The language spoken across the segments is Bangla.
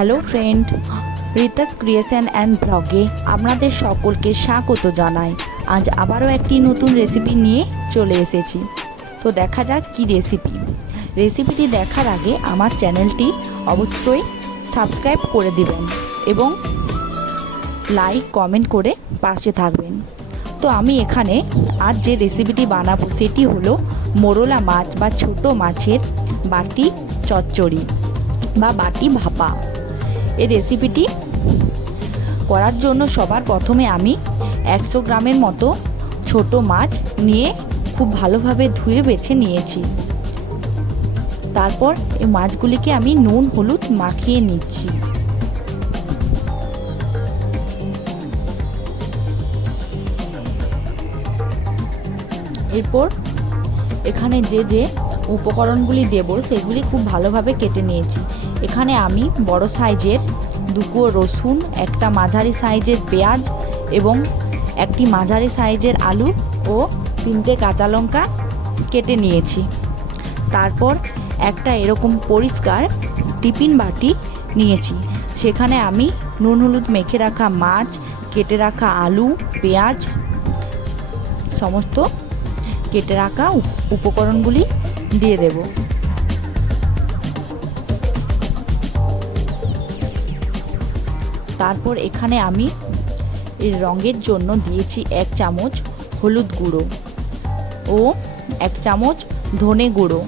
হ্যালো ফ্রেন্ড, রিতাস ক্রিয়েশন অ্যান্ড ব্লগে আপনাদের সকলকে স্বাগত জানাই। আজ আবারও একটি নতুন রেসিপি নিয়ে চলে এসেছি। তো দেখা যাক কি রেসিপিটি দেখার আগে আমার চ্যানেলটি অবশ্যই সাবস্ক্রাইব করে দিবেন এবং লাইক কমেন্ট করে পাশে থাকবেন। তো আমি এখানে আজ যে রেসিপিটি বানাবো সেটি হলো মোরলা মাছ বা ছোট মাছের বাটি চচ্চড়ি বা বাটি ভাপা। এই রেসিপিটি করার জন্য সবার প্রথমে আমি 100 গ্রামের মতো ছোট মাছ নিয়ে খুব ভালোভাবে ধুয়ে বেছে নিয়েছি। তারপর এই মাছগুলিকে আমি নুন হলুদ মাখিয়ে নিচ্ছি। এরপর এখানে যে উপকরণগুলি দেব সেগুলি খুব ভালোভাবে কেটে নিয়েছি। এখানে আমি বড় সাইজের 2 কোয়া রসুন, একটা মাঝারি সাইজের পেঁয়াজ এবং একটি মাঝারি সাইজের আলু ও 3টে কাঁচা লঙ্কা কেটে নিয়েছি। তারপর একটা এরকম পরিষ্কার টিফিন বাটি নিয়েছি। সেখানে আমি নুন হলুদ মেখে রাখা মাছ, কেটে রাখা আলু, পেঁয়াজ, সমস্ত কেটে রাখা উপকরণগুলি দিয়ে দেব। তারপর এখানে আমি এর রঙের জন্য দিয়েছি 1 চামচ হলুদ গুঁড়ো ও 1 চামচ ধনে গুঁড়ো।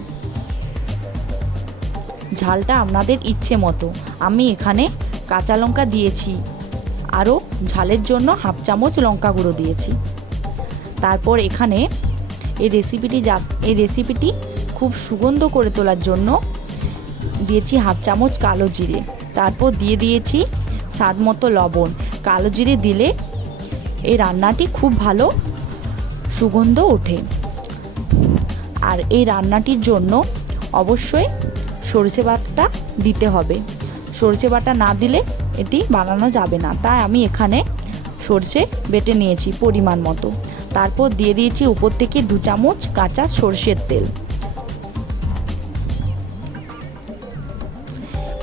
ঝালটা আপনাদের ইচ্ছে মতো। আমি এখানে কাঁচা লঙ্কা দিয়েছি, আরও ঝালের জন্য 1/2 চামচ লঙ্কা গুঁড়ো দিয়েছি। তারপর এখানে এই রেসিপিটি খুব সুগন্ধ করে তোলার জন্য দিয়েছি 1/2 চামচ কালো জিরে। তারপর দিয়ে দিয়েছি স্বাদ মতো লবণ। কালো জিরে দিলে এই রান্নাটি খুব ভালো সুগন্ধ ওঠে। আর এই রান্নাটির জন্য অবশ্যই সরষে বাটা দিতে হবে। সরষে বাটা না দিলে এটি বানানো যাবে না, তাই আমি এখানে সরষে বেটে নিয়েছি পরিমাণ মতো। তারপর দিয়ে দিয়েছি উপর থেকে 2 চামচ কাঁচা সরষের তেল।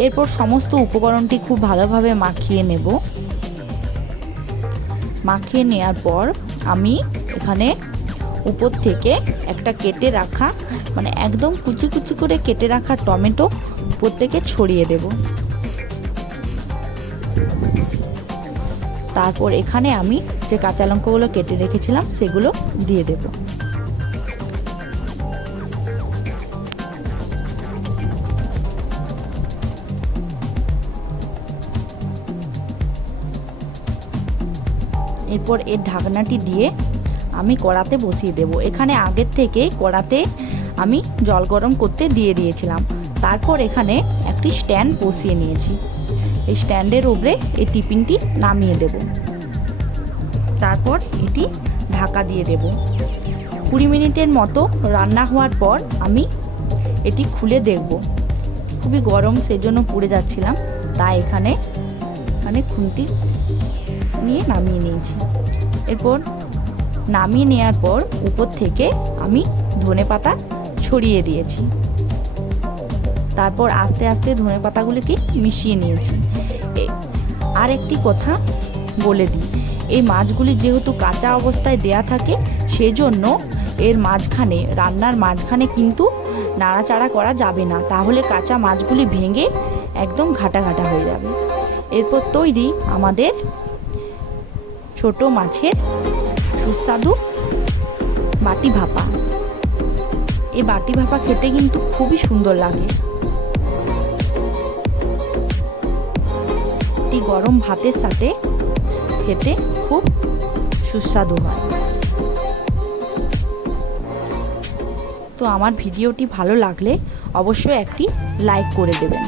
এরপর সমস্ত উপকরণটি খুব ভালোভাবে মাখিয়ে নেব। মাখিয়ে নেওয়ার পর আমি এখানে উপর থেকে একটা কেটে রাখা, মানে একদম কুচি কুচি করে কেটে রাখা টমেটো উপর থেকে ছড়িয়ে দেব। তারপর এখানে আমি যে কাঁচা লঙ্কাগুলো কেটে রেখেছিলাম সেগুলো দিয়ে দেব। এরপর এর ঢাকনাটি দিয়ে আমি কড়াতে বসিয়ে দেব। এখানে আগের থেকে কড়াতে আমি জল গরম করতে দিয়ে দিয়েছিলাম। তারপর এখানে একটি স্ট্যান্ড বসিয়ে নিয়েছি। এই স্ট্যান্ডের উপরে এই টিফিনটি নামিয়ে দেব। তারপর এটি ঢাকা দিয়ে দেব। 20 মিনিটের মতো রান্না হওয়ার পর আমি এটি খুলে দেখব। খুবই গরম, সেজন্য পুড়ে যাচ্ছিলাম, তাই এখানে খুন্তি নিয়ে নামিয়ে নিয়েছি। এরপর নামিয়ে নেওয়ার পর উপর থেকে আমি ধনেপাতা ছড়িয়ে দিয়েছি। তারপর আস্তে আস্তে ধনেপাতাগুলিকে মিশিয়ে নিয়েছি। আর একটি কথা বলে দিই, এই মাছগুলি যেহেতু কাঁচা অবস্থায় দেয়া থাকে, সেজন্য এর মাঝখানে, রান্নার মাঝখানে কিন্তু নাড়াচাড়া করা যাবে না, তাহলে কাঁচা মাছগুলি ভেঙে একদম ঘাটা ঘাটা হয়ে যাবে। এরপর তৈরি আমাদের ছোট মাছের সুস্বাদু বাটি ভাপা। এই বাটি ভাপা খেতে কিন্তু খুবই সুন্দর লাগে। এটি গরম ভাতের সাথে খেতে খুব সুস্বাদু হয়। তো আমার ভিডিওটি ভালো লাগলে অবশ্যই একটি লাইক করে দেবেন।